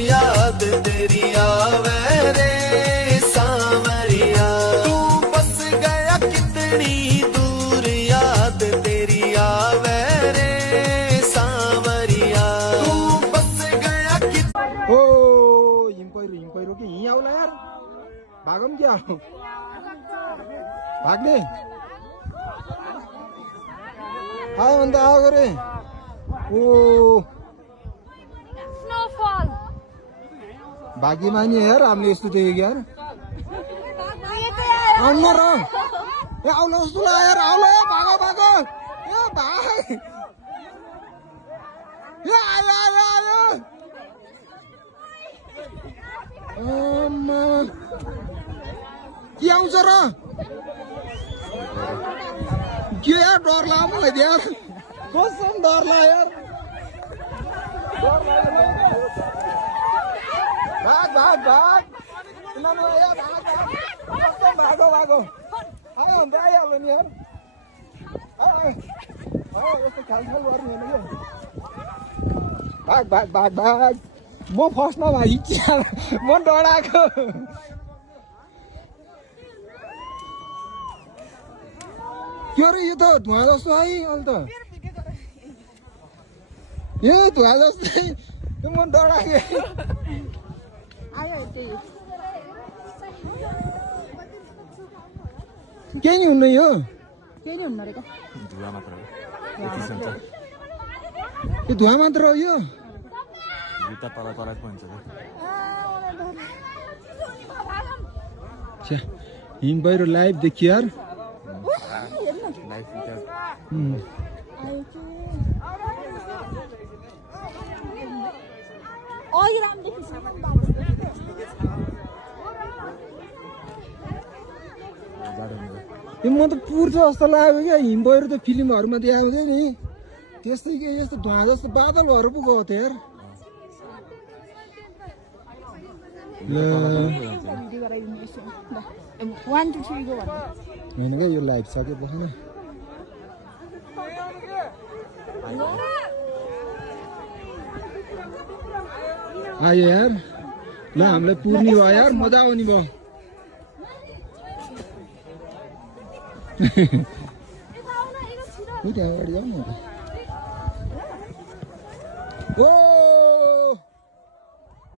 याद तेरी आवे रे सांवरिया तू बस गया कितनी दूर याद तेरी आवे रे सांवरिया तू बस गया ओ हिम पहिरो कि यहीँ आउला यार भागौँ क्या भाग्ने आयो अन्त आएको रे ओ भाग्यमा नि यार हामीले यस्तो देखेको यार आउनु र ए आउनु जस्तो ला यार आउला भागो भागो ए भाग ए आयो आयो आयो के आउँछ र के यार डर लाग्यो मलाई यार कसम डर लाग्यो यार भाग भाग भाग किनभने आयो भाग भाग कसम भागो भागो आयो अन्त आइहाल्यो नि यार आयो यस्तो ख्यालख्याल गर्नु होइन क्या भाग भाग भाग भाग म फर्स्टमा भाइ म डराएको के अरे यो त धुवा जस्तो है अहिले त यो धुवा जस्तै म डराएको केही नि हुन्न यो केही नि हुन्न रहेको यो धुवा मात्र हो यो हिम पहिरो लाइभ देखियो यार म त पुर्छ जस्तो लाग्यो क्या हिम पहिरो त फिल्महरूमा देखाउँथ्यो नि त्यस्तै के यस्तो धुवा जस्तो बादलहरू पो गएको थियो यार होइन क्या यो लाइभ सक्यो बसेन आयो यार ल हामीलाई पुर्नी भयो यार मजा आउने भयो त्यहाँ अगाडि जाऊ न ओ